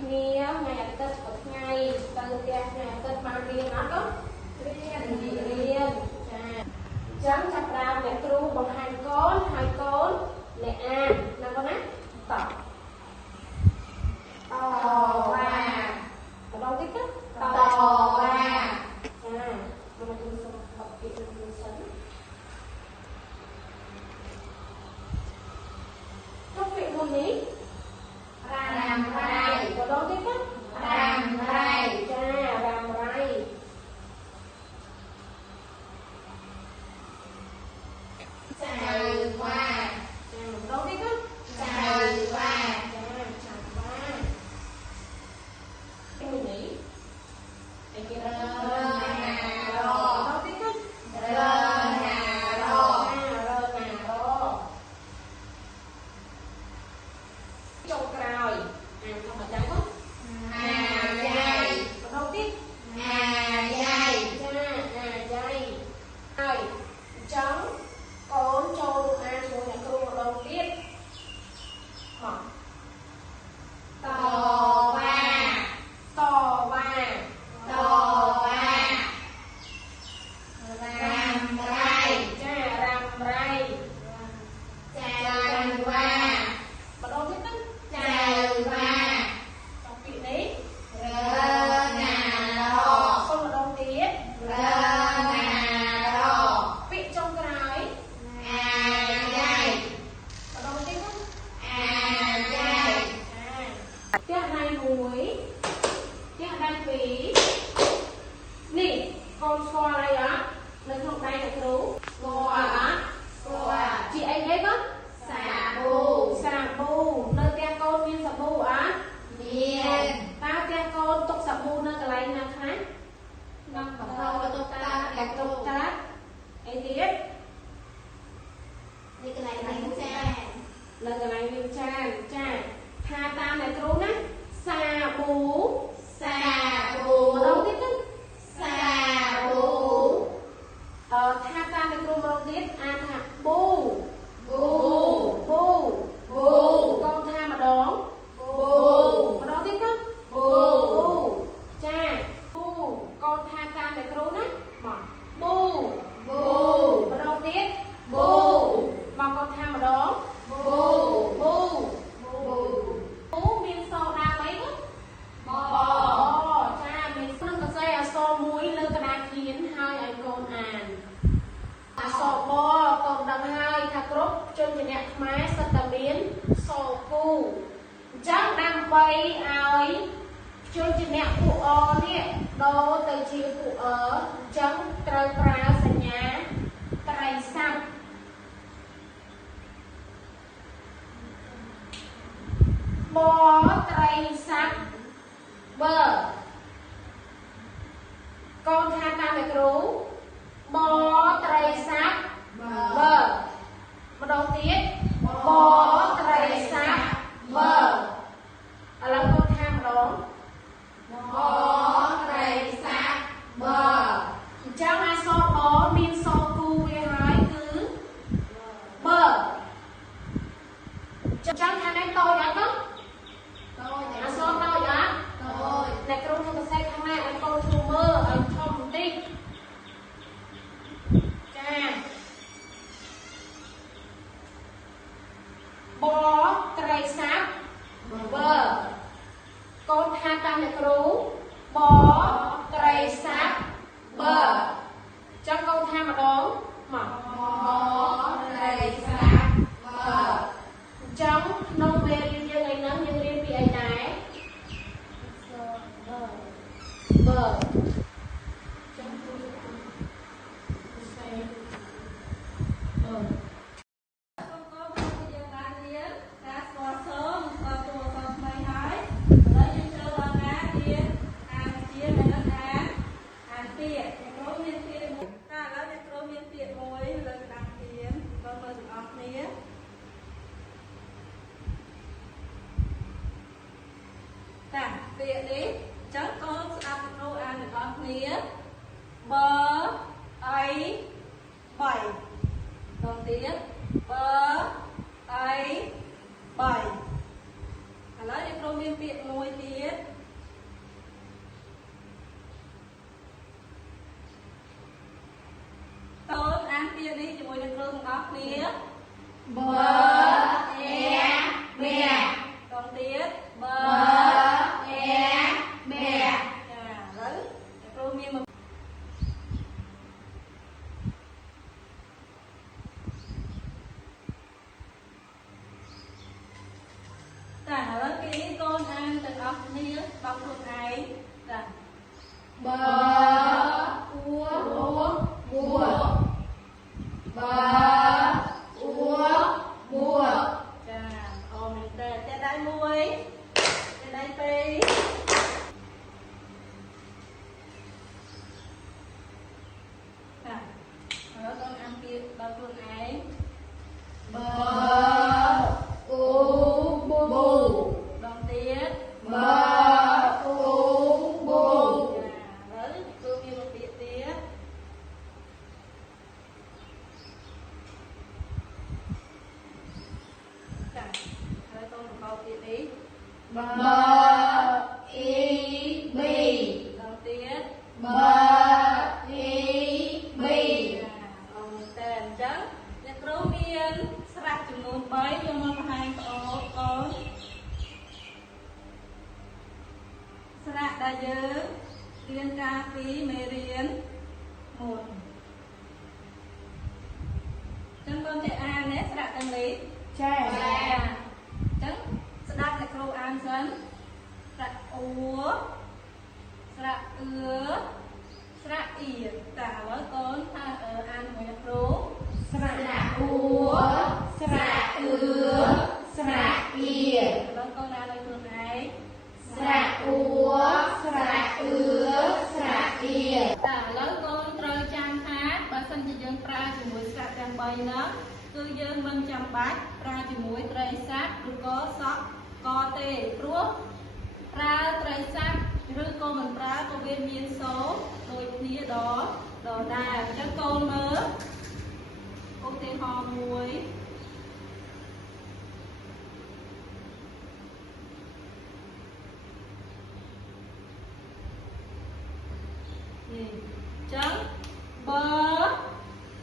គ្នាថ្ងៃអាទិត្យក៏ថ្ងៃទៅផ្ទះថ្ងៃអាទិត្យបានរៀនអត់ទេរៀនចាអញ្ចឹងចាប់ផ្ដើមអ្នកគ្រូបង្ហាញកូនហើយកូនអ្នកអានណាកូនណាតវ៉ាម្ដងទៀតទៅតវ៉ាចាមកดูសមាបពាក្យនឹងសិនចុះពាក្យមុននេះរ៉ាំរ៉ៃម្ដងទៀតទៅរ៉ាំរ៉ៃចារ៉ាំរ៉ៃចៅវ៉ាចាម្ដងទៀតទៅចៅវ៉ាចាចៅវ៉ាពាក្យនេះឯគេរ៉ាឥឡូវអ្នកគ្រូមានពាក្យមួយទៀត គ្រូទាំងអស់គ្នាបើអេបែកងទៀតបើអេបែ ចាឥឡូវគ្រូមានតាឥឡូវគេកូនអានទាំងអស់គ្នាបងខ្លួនឯងចាបើអ៊ូបួបើអ៊ូបួចាអូមែនតើតែដៃមួយតែដៃពីរចាឥឡូវកូនអានពីដល់ខ្លួនឯងបើអ៊ូបួដងទៀតបើអ៊ូបួចាឥឡូវគ្រូមានមកពាក្យទៀតចាហើយកូនបង្កប់ពាក្យនេះបើអ៊ីប៊ីដងទៀតបើអ៊ីប៊ីចាអូតែអញ្ចឹងអ្នកគ្រូមានស្រះចំនួន3យកមកបង្ហាញបងប្អូនស្រះដែលយើងរៀនការពីមេរៀនមុនចឹងកូនចេះអានណាស្រះទាំងនេះចាអញ្ចឹងស្ដាប់អ្នកគ្រូអានសិនស្រៈអ៊ូស្រៈអឺស្រៈអ៊ីតែឥឡូវកូនថាអានជាមួយអ្នកគ្រូស្រៈអ៊ូស្រៈអឺស្រៈអ៊ីឥឡូវកូនអានដោយខ្លួនឯងស្រៈអ៊ូស្រៈអឺស្រៈអ៊ីតែឥឡូវកូនត្រូវចាំថាបើសិនជាយើងប្រើជាមួយស្រៈទាំង3ហ្នឹងគឺយើងមិនចាំបាច់ប្រើជាមួយត្រីស័ព្ទឬក៏សក់កទេព្រោះប្រើត្រីស័ព្ទឬក៏មិនប្រើក៏វាមានសូរដូចគ្នាដល់ដែរអញ្ចឹងកូនមើលឧទាហរណ៍មួយនេះអញ្ចឹងបើ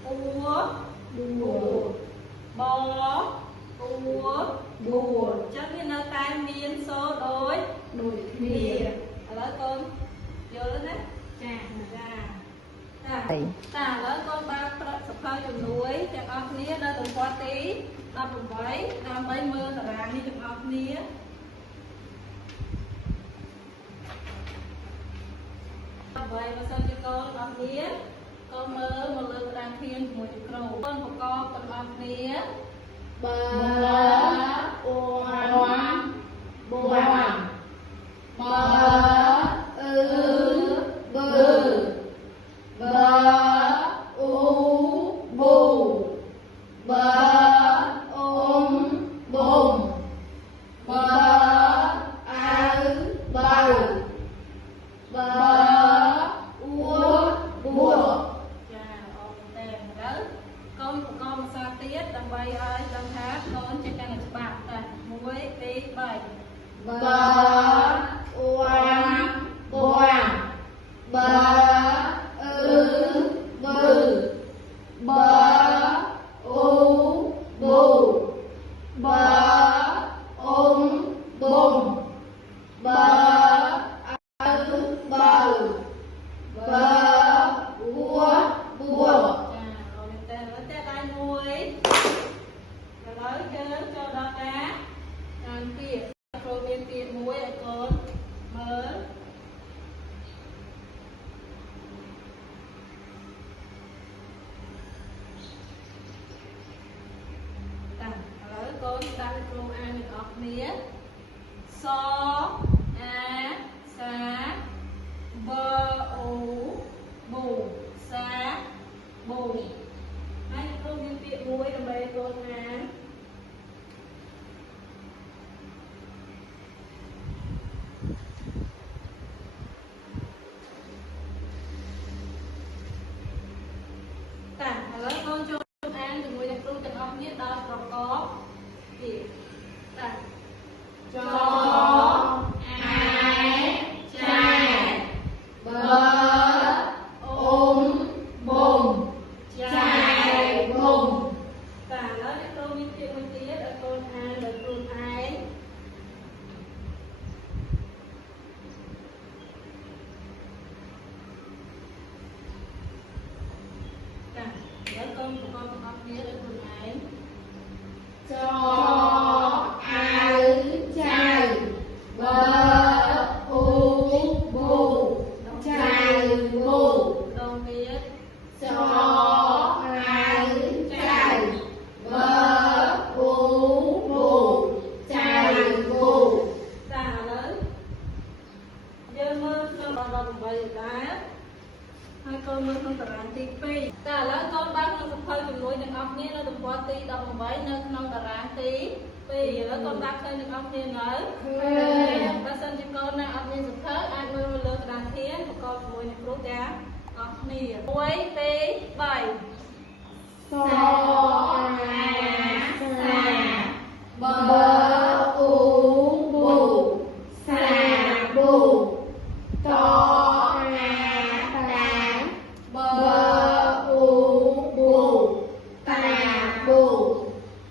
អ៊ូបួបអ៊ូបួអញ្ចឹងវានៅតែមានសូរដូចគ្នាឥឡូវកូនយល់ណាចាចាតែឥឡូវកូនបើកប្រសភៅជំនួយទាំងអស់គ្នានៅទំព័រទី18ដើម្បីមើលតារាងនេះទាំងអស់គ្នាដើម្បីបើសិនជាកូនអស់គ្នាកូនមើលមកលើតារាងធានជាមួយនឹងគ្រូកូនប្រកបទាំងអស់គ្នាបើអ៊ូបួបើអឺបើបើអ៊ូបួបើអ៊ុំប៊ុំបើអៅបើបើអ៊ូបួចាអូតែឥឡូវកូនប្រកបភាសាទៀតដើម្បីឲ្យដឹងថាកូនចេះកាន់តែច្បាស់តែ1 2 3បើអ៊ូបួបើអឺបើបើអ៊ូបួបើអ៊ុំប៊ុំបើអៅបើបើអ៊ូបួចាអូតែដៃមួយឥឡូវយើងចូលដល់ការអានពាក្យគ្រូមានពាក្យមួយឲ្យកូនមើលតាឥឡូវកូនស្ដាប់គ្រូអានទាំងអស់គ្នាសអាសាបើអូបូសាបូហើយគ្រូមានពាក្យមួយដើម្បីកូនអានតាឥឡូវកូនចូលអានជាមួយនឹងគ្រូទាំងអស់គ្នាដល់ប្រកបពាក្យតាចអាចាបើអ៊ុំប៊ុំចាយប៊ុំ បាក់ឃើញទាំងអស់គ្នានៅបើសិនជាកូនណាអត់មានសភៅអាចមើលលើក្តារធានប្រកបជាមួយនឹងគ្រូទាំងអស់គ្នា1 2 3 សអាសាបអ៊ូប៊ូសាប៊ូតអាតាបអ៊ូប៊ូតាប៊ូត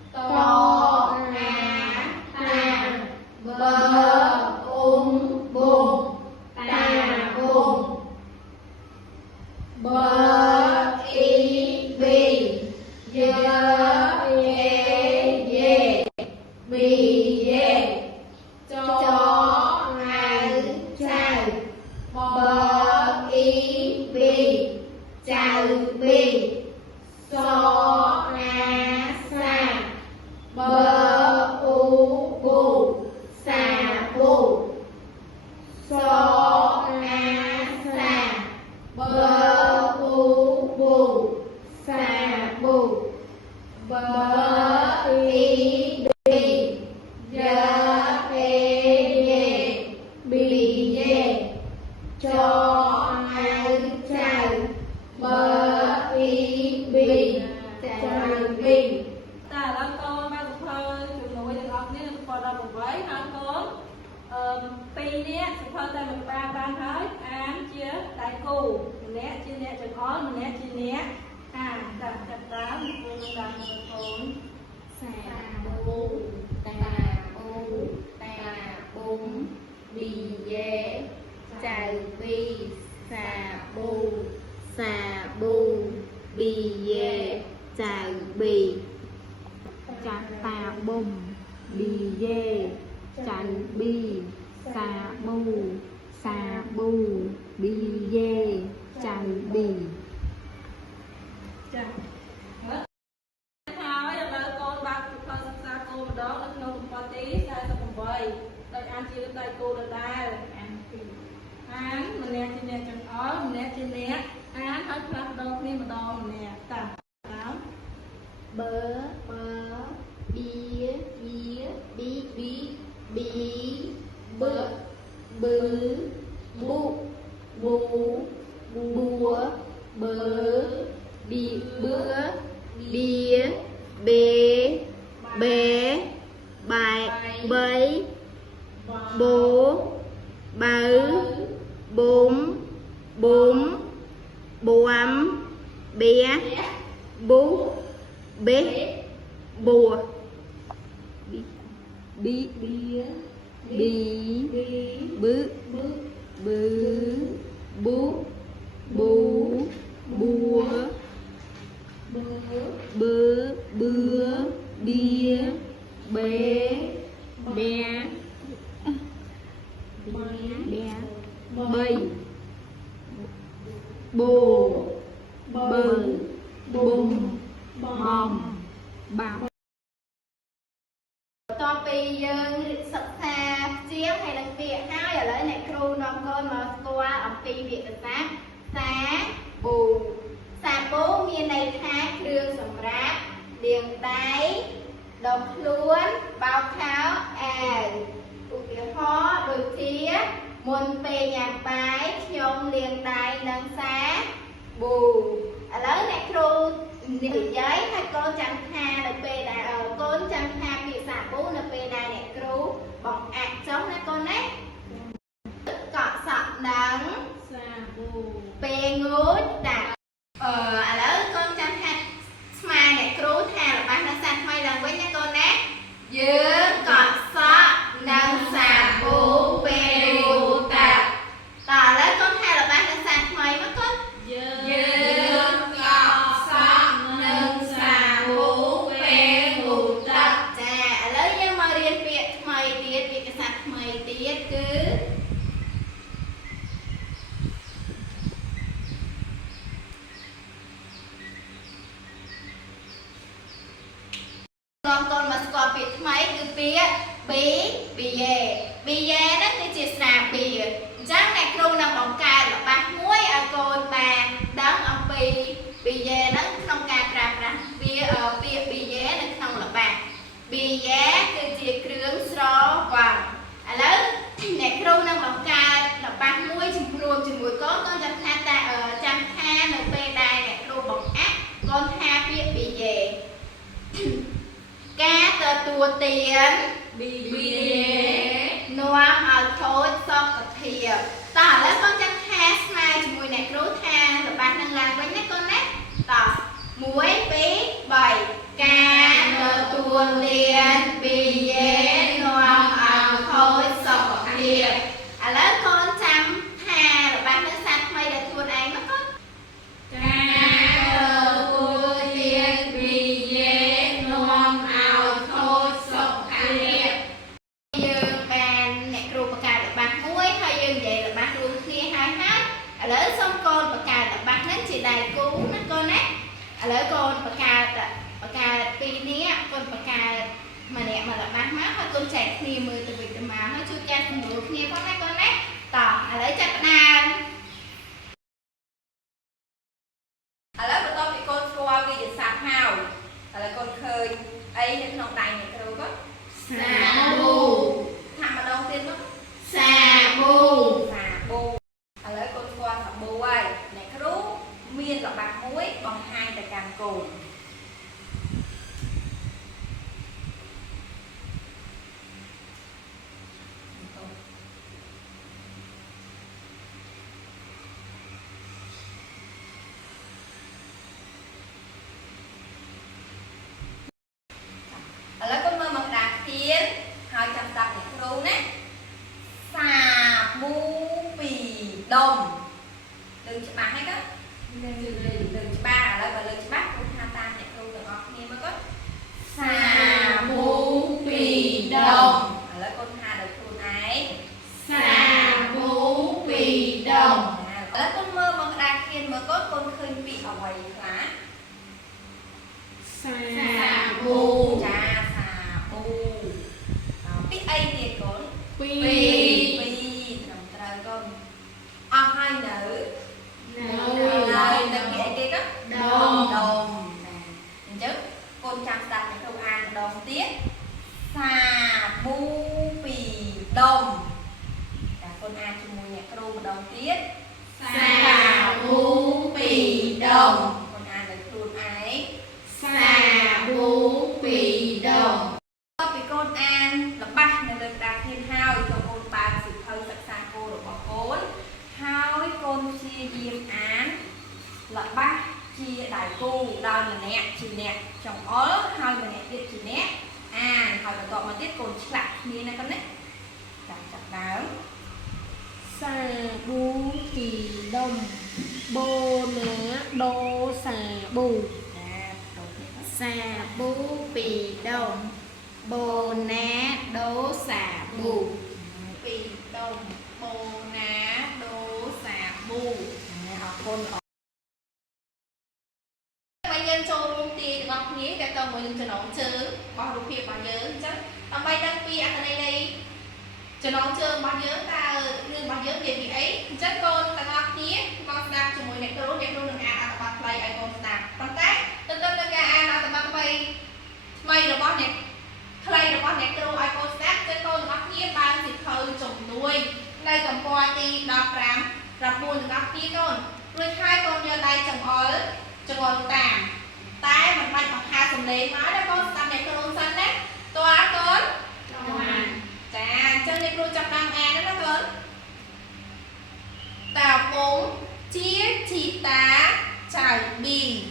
អាតាបអ៊ុំប៊ុំតាប៊ុំបអ៊ីប៊ីយេយេប៊ីយេចអៅចៅបអ៊ីប៊ីចៅប៊ីសអាសាបអ៊ូប៊ូសាប៊ូសអាសាបអ៊ូប៊ូសាប៊ូបអ៊ីប៊ីយេយេប៊ីយេចអៅចៅបអ៊ីប៊ីចៅប៊ី តែឥឡូវកូនបានសភៅជាមួយទាំងអស់គ្នានឹងពណ៌18ហើយកូន2នាក់សភៅតែមួយក្បាលបានហើយអានជាដៃគូម្នាក់ជាអ្នកចង្អុលម្នាក់ជាអ្នកអានចាប់តាមគូតាមកូន សាប៊ូតាប៊ូតាប៊ុំប៊ីយេចៅប៊ីសាប៊ូសាប៊ូប៊ីយេចៅប៊ីចាក់តាប៊ុំប៊ីយេចៅប៊ីសាប៊ូសាប៊ូប៊ីយេចៅប៊ី ចា៎ហើយឥឡូវកូនបានសិក្សាសិក្សាគោលម្ដងនៅក្នុងកម្ពុជា48ដោយអានជាដៃគោដដែលអានម្នាក់ជាអ្នកចង្អុលម្នាក់ជាអ្នកអានហើយផ្លាស់ប្ដូរគ្នាម្ដងម្នាក់តាតាម bơ bơ bia bia bi bi bi bơ bứ bu bù bùa bớ bị bữa bia bê bé bài bấy bố bứ bún bún buồm bé bú bế bùa bí bí bí bứ bứ bú bú bùa bứ bưa bia bé bé bé bầy bồ bừ bùng bom bạc តពីយើងសិក្សាជាងហើយនឹងពាក្យហើយឥឡូវអ្នកគ្រូនាំកូនមកស្គាល់អំពីពាក្យភាសាសាប៊ូសាប៊ូមានន័យថាគ្រឿងសម្រាប់លាងដៃដុសខ្លួនបោកខោអាវឧទាហរណ៍ដូចជាមុនពេលញ៉ាំបាយខ្ញុំលាងដៃនឹងសាប៊ូឥឡូវអ្នកគ្រូនិយាយហើយកូនចាំថានៅពេលដែលកូនចាំថាពាក្យសាប៊ូនៅពេលដែលអ្នកគ្រូបង្អាក់ចុះណាកូនណាកក់សក់នឹងសាប៊ូ ពេលងូតដាក់ឥឡូវកូនចាំថាស្មាអ្នកគ្រូថារបស់នៅសាថ្មីឡើងវិញណាកូនណាយើងកក់សក់នឹងសាប៊ូពេលងូតដាក់តឥឡូវកូនថារបស់នៅសាថ្មីមកកូនយើងកក់សក់នឹងសាប៊ូពេលងូតដាក់ចាឥឡូវយើងមករៀនពាក្យថ្មីទៀតពាក្យសាថ្មីទៀតគឺនាំកូនមកស្គាល់ពាក្យថ្មីគឺពាក្យប៊ីយេហ្នឹងគឺជាស្រាបៀរអញ្ចឹងអ្នកគ្រូនឹងបង្កើតល្បះមួយឲ្យកូនបានដឹងអំពីប៊ីយេហ្នឹងក្នុងការប្រើប្រាស់ពាក្យប៊ីយេនៅក្នុងល្បះប៊ីយេគឺជាគ្រឿង tua tiền bia noa ở thôi sọc cà thiệp tỏ là con chắc ha smile cho mùi nè rút ha rồi bạn đang làm với nét con nét tỏ muối bí bảy ca tua tiền bia noa ở thôi sọc cà thiệp lớn con chăm ha rồi bạn đang sang mây để tuôn anh nó con lớn xong con bạc cà là bác nén chỉ đầy cú nó con ấy lớn con bạc cà pi ní con bạc cà mà nè mà là bác má hơi con chạy thì mười từ việc mà hơi chưa cha không được nghe con ấy tỏ lấy chặt nào lớn của tôi bị con qua vì sạc hào là con khơi ấy những nòng đài này đâu có xà bù thằng mà đầu tiên đó xà bù lấy con qua thằng bù ai này cái rú miên là bạc muối bằng hai tại càng cồn lấy con mơ bằng đạc thiên 200 tập này cái rú nè xà bu bì đồng đừng cho bà hết á đừng cho ba là đừng cho bác cũng tha tam này không được ngọt nghe mới có xà bu bì đồng là con hà được luôn ấy xà bú bì đồng là con mơ bằng đa kiên mà có con khơi bị ở ngoài lá xà bù trà xà bu biết ai thì con bì bì đồng trời con hai nữ lời đừng nghĩ kia đó đồng chứ con chăm sạch cái câu an đồng tiết xà bu bì đồng là con an cho mùi nhạc câu một đồng tiết xà bú bì đồng con an được luôn ấy xà bú bì đồng vì con an là ba nên được đạt thêm hao cho con ba sự thơ sạch xa cô được bỏ cốn hao con chia diêm án là ba chia đại cô đau là nè chỉ nè trong ó hai là nè tiết chỉ nè hỏi là gọi mà tiết còn chặt như này con đấy chặt đáo xà bú bì đồng bô ná đô xà bù xà bú bì đồng bô ná đô xà bù bì đồng bô ná đô xà bù con bây giờ cho luôn tiền ngọc nhé để tao mới cho nó chơi bao đủ việc bao nhớ chắc tao bay đăng pi ở đây đây cho nó chơi bao nhớ ta lương bao nhớ về gì ấy chắc con ta ngọc nhé con đạp cho mỗi này tôi lúc này tôi đừng ăn ở bạc play ai con đạp con tát tôi cái ăn ở bạc play mày được bao này play được bao này tôi ai con đạp chắc con ngọc nhé ba thì khơi trồng nuôi đây cầm qua ti đạp rám rạp buồn ngọc nhé con rồi hai con nhờ đây trồng tạm tay mình bay bằng hai sầm lên nói đó con tạm đẹp con xanh đấy toa con chân đẹp luôn trong năm an đó con tàu bốn chia chi tá chải bí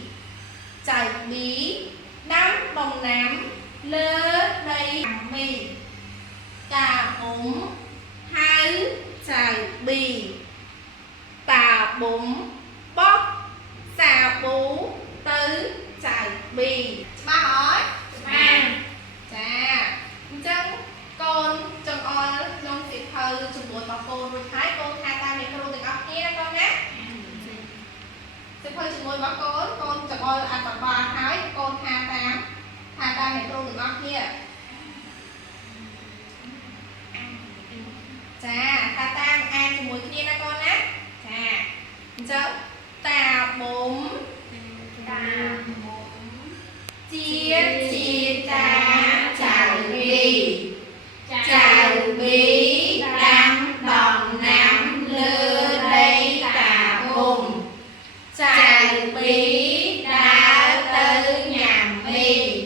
nắm bồng nắm lơ đây mì tà bốn hai chải bì tà bốn bóc xà bú tứ chải bì ba hỏi chà chân con chân on trong dịp hơi chừng buổi bảo cô rồi thái con hai ta này con được ấp nhé con nhé dịp hơi chừng buổi bảo con chân on ăn bằng ba thái con hai ta này con được ấp nhé chà hai ta ăn chừng buổi kia nè con á chà chân tà bốn chia chia tá chải bí đăng bồng nắm lơ đây tà hùng chải bí đá tư nhảm mì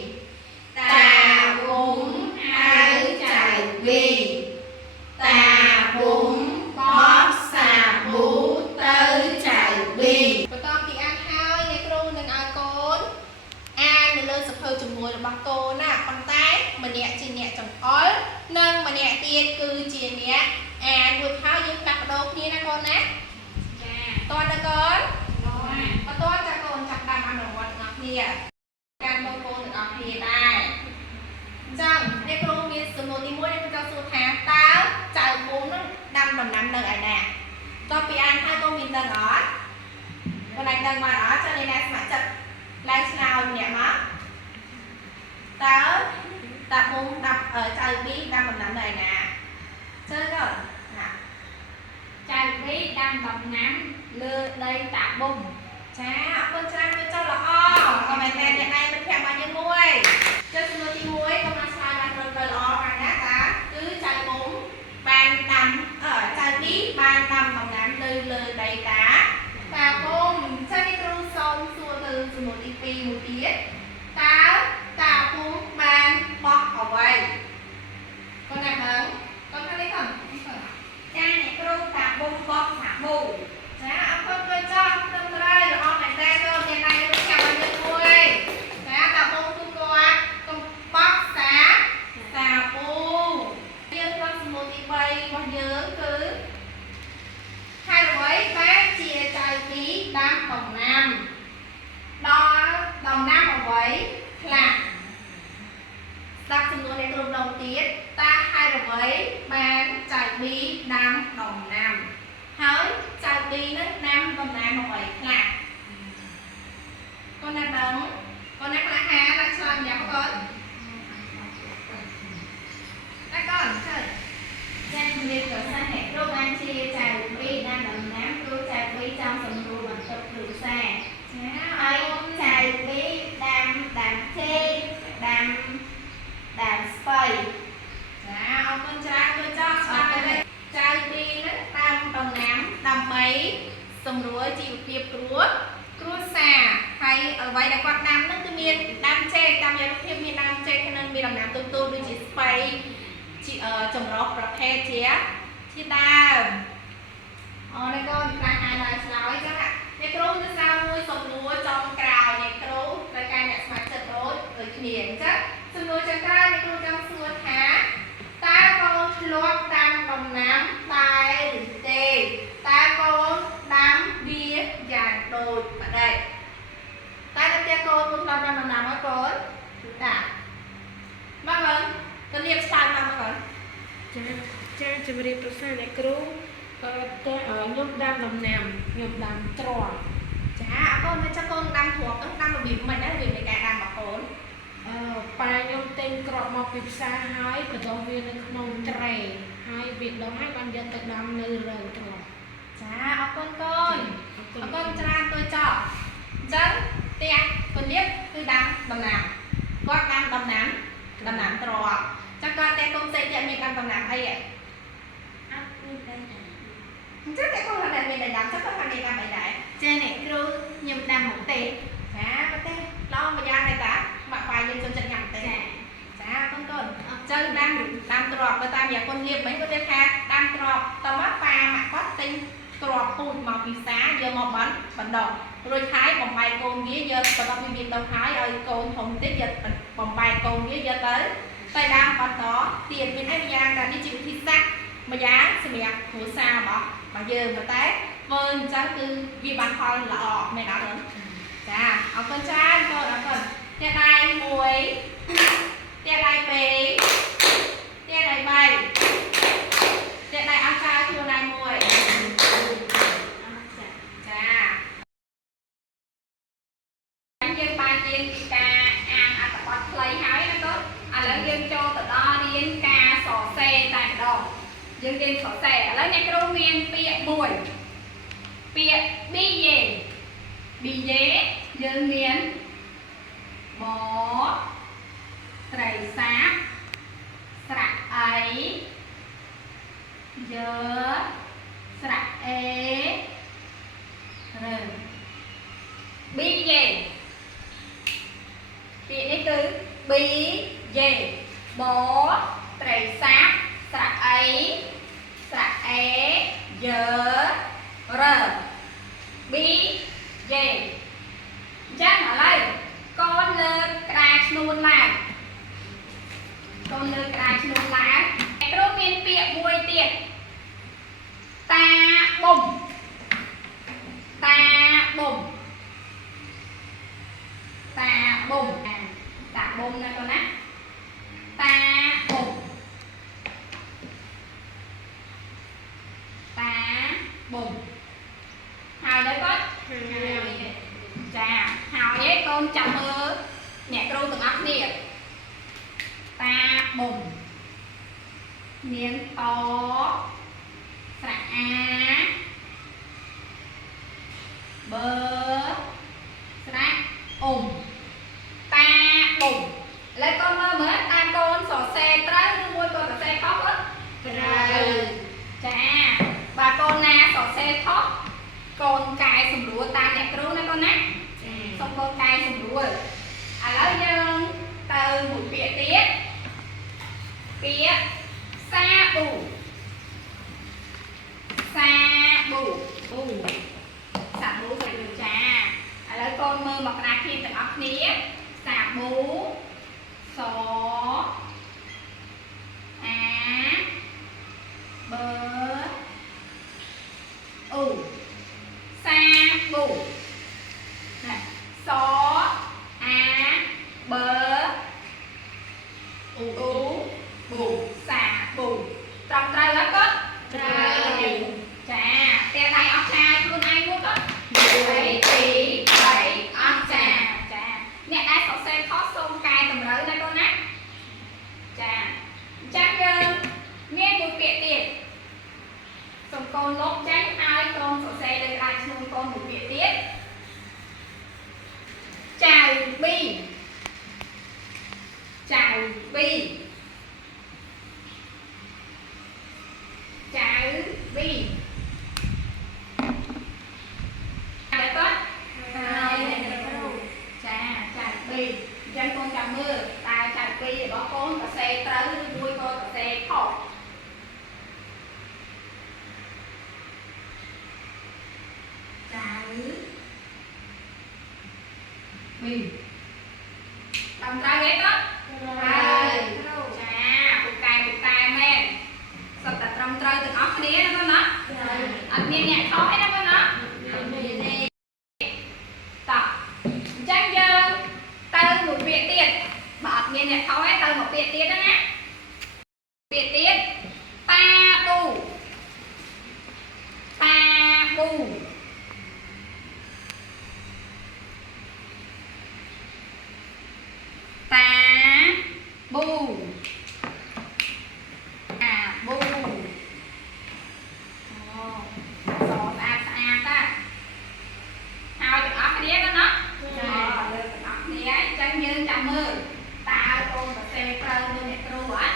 tà hùng ទៀតគឺជាអ្នកអានរួចហើយយើងផ្លាស់ប្ដូរគ្នាណាកូនណាចាតោះណាកូនបន្តចាកូនចាប់តាមអនុវត្តទាំងអស់គ្នាការបងប្អូនទាំងអស់គ្នាដែរអញ្ចឹងអ្នកគ្រូមានសំណួរទី1អ្នកគ្រូចង់សួរថាតើចៅពុំនឹងដាំដំណាំនៅឯណាតោះពីអានហើយកូនមានដឹងអត់កូនអាចដឹងបានអត់ចឹងអ្នកស្ម័គ្រចិត្តឡើងឆ្លើយម្នាក់មកតើតាពុំដាំចៅពីរដាំដំណាំនៅឯណាជឿកូនណាចៅពីរដាំដំណាំលើដីតាពុំចាអរគុណច្រើនជួយចុះល្អក៏មែនតែអ្នកណៃមិត្តភក្តិរបស់យើងមួយចុះសំណួរទី1កុំឲ្យឆ្លើយបានត្រឹមត្រូវល្អខាងណាតាគឺចៅពុំបានដាំចៅពីរបានដាំដំណាំលើដីតាពុំចឹងនេះគ្រូសូមសួរទៅសំណួរទី2មួយទៀតតើតាពុំបានបោះអ្វីកូនណាដឹងកូនខាងនេះកូនចាអ្នកគ្រូតាពុំបោះសាប៊ូចាអរគុណជួយចោះត្រឹមត្រូវល្អមែនតើកូនអ្នកណៃรู้ចាំឲ្យយើងមួយចាតាពុំគឺគាត់កំបោះសាប៊ូយើងក្នុងសំណួរទី3របស់យើងគឺហេតុអ្វីបានជាចៅពីរដាំដំណាំដល់ដំណាំអ្វីខ្លះស្ដាប់សំណួរអ្នកគ្រូម្ដងទៀតតើហេតុអ្វីបានចៅពីរដាំដំណាំហើយចៅពីរនឹងដាំដំណាំអ្វីខ្លះកូនណាដឹងកូនណាខ្លះហាឡើងឆ្លើយម្យ៉ាងកូនតែកូនឃើញចាជំរាបប្រសាសន៍អ្នកគ្រូបានជាចៅពីរដាំដំណាំគ្រូចៅពីរចង់សម្រួលបន្ទប់គ្រូសាចាហើយចៅពីរដាំជែកដាំស្ពៃចាអរគុណច្រើនជួយចោះស្ដាប់ទៅចៅពីរនឹងដាំដំណាំដើម្បីសម្រួលជីវភាពគ្រួសារហើយអ្វីដែលគាត់ដាំនឹងគឺមានដាំជែកតាមរយៈភាពមានដាំជែកក្នុងមានដំណាំទូទៅដូចជាស្ពៃចម្រុះប្រភេទជាដើមអូនេះកូនខ្លះអាចឡើងឆ្លើយចឹងអ្នកគ្រូទៅស្រាវមួយសំណួរចុងក្រោយអ្នកគ្រូត្រូវការអ្នកស្ម័គ្រចិត្តដូចគ្នាអញ្ចឹងសំណួរចុងក្រោយអ្នកគ្រូចង់សួរថាតើកូនធ្លាប់ដាំដំណាំដែរឬទេតើកូនដាំវាយ៉ាងដូចម្ដេចតែនៅផ្ទះកូនធ្លាប់ដាំដំណាំហើយកូនតាមកបងទៅលៀបស្ដាយមកកូនចាជំរាបប្រសាសន៍អ្នកគ្រូតែខ្ញុំដាំដំណាំខ្ញុំដាំទ្រាំចាអរគុណមកចាកូនដាំទ្រាំទៅដាំរបៀបមិនដែររបៀបនៃការដាំរបស់កូនប៉ាខ្ញុំទិញគ្រាប់មកពីផ្សារហើយបន្តវានៅក្នុងត្រេហើយវាដុំហើយបានយកទៅដាំនៅរងទ្រាំចាអរគុណកូនអរគុណច្រើនទៅចោលអញ្ចឹងផ្ទះកូនលៀបគឺដាំដំណាំគាត់ដាំដំណាំទ្រាំចាគាត់តែកូនសេទៀតមានដាំដំណាំអីអត់មានដែរអញ្ចឹងតែកូនគាត់មានដាំចាគាត់មានដាំអីដែរចានេះគ្រូខ្ញុំដាំម្ទេសចាម្ទេសល្អមួយយ៉ាងដែរតាបាក់បាយយើងចូលចិត្តញ៉ាំម្ទេសចាកូនអញ្ចឹងដាំទ្រាំបើតាមយ៉ាងកូនលៀបមិញគាត់ថាដាំទ្រាំតើមកប៉ាម៉ាក់គាត់ទិញទ្រាំពូជមកពីផ្សារយកមកបណ្ដុះរួចហើយបំបែកកូនវាយកបន្ទាប់ពីវាដុះហើយឲ្យកូនធំតិចយកបំបែកកូនវាយកទៅដាំបន្តទៀតមានអីម្យ៉ាងតែនេះជាវិធីសាស្ត្រម្យ៉ាងសម្រាប់គ្រួសាររបស់យើងប៉ុន្តែធ្វើអញ្ចឹងគឺវាបានផលល្អមែនអត់ទេចាអរគុណច្រើនកូនអរគុណផ្ទះដៃ1ផ្ទះដៃ2ផ្ទះដៃ3ផ្ទះដៃអង្ការខ្លួនដៃ1ចាយើងបានរៀនពីការអានអត្ថបទខ្លីហើយណាកូនឥឡូវយើងចូលទៅដល់រៀនការសរសេរតែម្ដងយើងរៀនសរសេរឥឡូវអ្នកគ្រូមានពាក្យមួយពាក្យ BJ យើងមានបត្រីសាបស្រៈអីយើស្រៈអេរើ BJ ពាក្យនេះគឺ BJ បត្រីសាបស្រៈអីស្រៈអេយើរើ BJ អញ្ចឹងឥឡូវកូនលើកក្តារឈ្នួនឡើងកូនលើកក្តារឈ្នួនឡើងគ្រូមាន con chậm mơ nhẹ kêu từng ấp nè ta bùng miếng to sạ bơ sạ ta bùng lấy con mơ mới ta con sò xe trái mua con sò xe khóc á chà bà con na sò xe khóc con cài sùng đũa ta nhẹ kêu nè con nè xong con cài sùng đũa lấy nhân từ một phía xa bù phải được trà lấy con mơ mặc ra khi từng ấp nía xà bú xó á bơ xa bù xó á bơ bù xà bù trong trai đó có chà te tay ốc trà luôn ai muốn có bảy tỷ bảy ốc trà nè ai sọ xe khó xôn cài tầm rỡ này con á chà chắc nghe một việc tiệt xong con lốp tránh ai con sọ xe đây ai luôn con một việc tiết chào bi chào bi để có chào bi dân con chào mưa ta chào bi để bỏ con cà xe tới vui con cà xe khóc chào bi làm ra ghét đó cục cài men sắp đặt trong trời từ óc đi nó nó anh nghe nhạc khó hết đó nó tập chắc giờ tao một việc tiền bọt nghe nhạc khó hết tao một việc tiền đó nè việc tiền pa bu ta bù sò ta ta hao chừng ốc đĩa đó nó lên ốc đĩa chân như chạm mưa ta con và xe trâu như nhạc ru á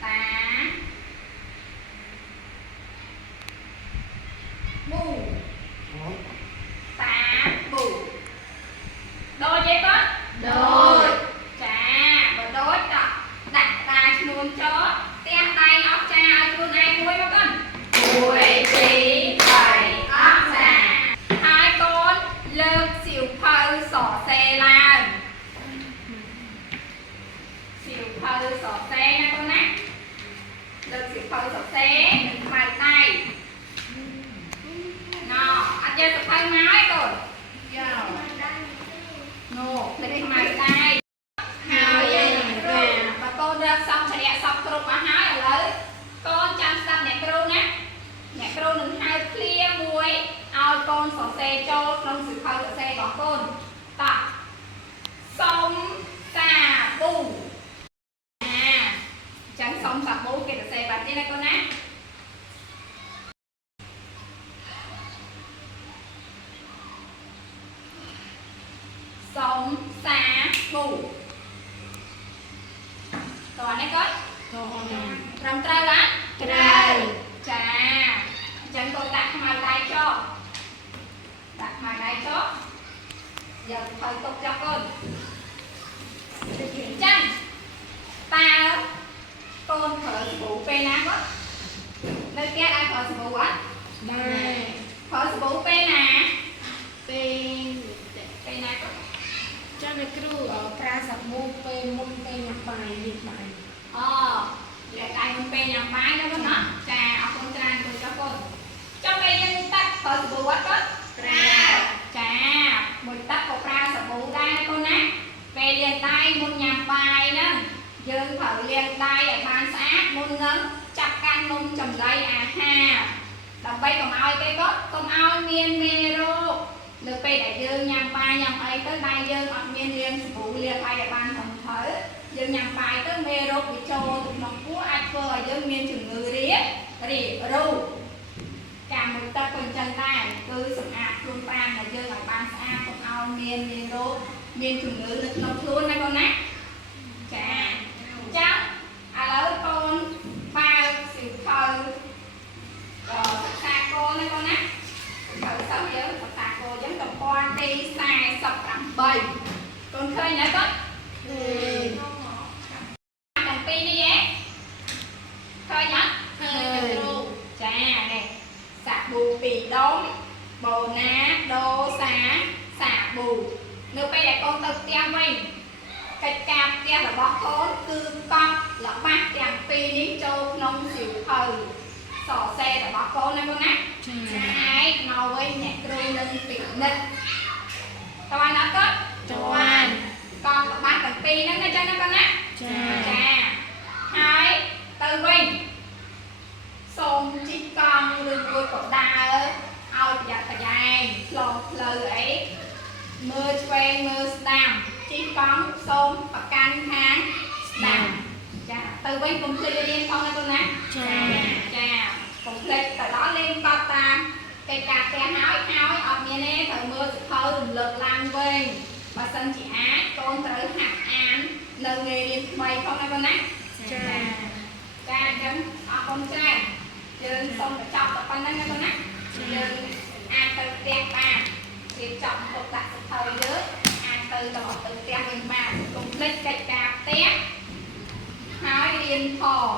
ta bù ta bù đôi vậy có đôi chà và đôi đặt ta luôn chó tem tay ốc cha luôn ai muối mà con muối tí bảy ốc trà hai con lợn xỉu phơi sỏ xe lan xỉu phơi sỏ xe nha con nè lợn xỉu phơi sỏ xe đừng mày tay nó anh chơi sập phơi máu rồi nô để mày tay hào vậy và con ra xong sẽ đẹp xong tôi mà hái ở lấy con chăm sóc nhạc kêu đừng hai clear muối ao con sỏ xe cho không sự phơi sỏ xe của con tập sống xà bù chẳng sống xà bù kia sỏ xe bạn trên đây con á sống xà bù toàn đấy con rồng trai lá trai chà chẳng tôi đặt màu đai cho giờ phải tục cho con chăng ta con thở bụ pe ná quá nơi kia ai thở bụ quá thở bụ pe ná pe ná quá cho nên cứ ở tra sập môn pe nhặt bài nhiệt bài để tay môn pe nhặt bài đó nó trà ở con trà tôi cho con trong đây nhân tắt thở bụ quá có trà một tắt của tra sập bụ đây con á về liền tay môn nhặt bài nữa dương thở liền tay ở bàn xã môn ngấn chặt căn môn trầm đây ha đọc bay còn ao cây cốt còn ao miên mê rô នៅពេលដែលយើងញ៉ាំបាយញ៉ាំអីទៅដៃយើងអត់មានលាងសាប៊ូលាងអីឲ្យបានត្រឹមត្រូវយើងញ៉ាំបាយទៅមេរោគវាចូលទៅក្នុងពោះអាចធ្វើឲ្យយើងមានជំងឺរាគរូសការមើលទឹកក៏អញ្ចឹងដែរគឺសម្អាតខ្លួនប្រាណរបស់យើងឲ្យបានស្អាតកុំឲ្យមានមេរោគមានជំងឺនៅក្នុងខ្លួនណាកូនណាចាអញ្ចឹងឥឡូវកូនបើកសៀវភៅសិក្សាគោលណាកូនណាបើសិនយើងសិក្សាគោលអញ្ចឹងទំព័រទី48កូនឃើញណាកូនទាំងពីរនេះឯងឃើញអត់ឃើញគ្រូចានេះសាប៊ូ2ដុំបូណាដូសាប៊ូនៅពេលដែលកូនទៅផ្ទះវិញកិច្ចការផ្ទះរបស់កូនគឺកប់របស់ទាំងពីរនេះចូលក្នុងសៀវភៅសរសេររបស់កូនណាកូនណាចាឯងមកវិញអ្នកគ្រូនឹងពិនិត្យតើណាកូនចាកប់របស់ទាំងពីរហ្នឹងណាចឹងណាកូនណាចាហើយទៅវិញសូមជីកកង់ឬមួយក៏ដើរឲ្យប្រយ័ត្នប្រយែងឆ្លងផ្លូវអីមើលឆ្វេងមើលស្ដាំជីកកង់សូមប្រកាន់ខាងស្ដាំចាទៅវិញកុំភ្លេចរៀនផងណាកូនណាចាកុំភ្លេចទៅដល់លេងកត់តាមកិច្ចការផ្ទះហើយអត់មានទេត្រូវមើលសៀវភៅរំលឹកឡើងវិញបើសិនជាអាចកូនត្រូវហាត់អាននៅមេរៀនថ្មីផងណាកូនណាចាអញ្ចឹងអរគុណច្រើនយើងសូមបញ្ចប់តែប៉ុណ្្នឹងណាកូនណាយើងអាចទៅផ្ទះបានរៀបចំទុកដាក់សៀវភៅយើងអាចទៅត្រឡប់ទៅផ្ទះវិញបានកុំភ្លេចកិច្ចការផ្ទះហើយរៀនផង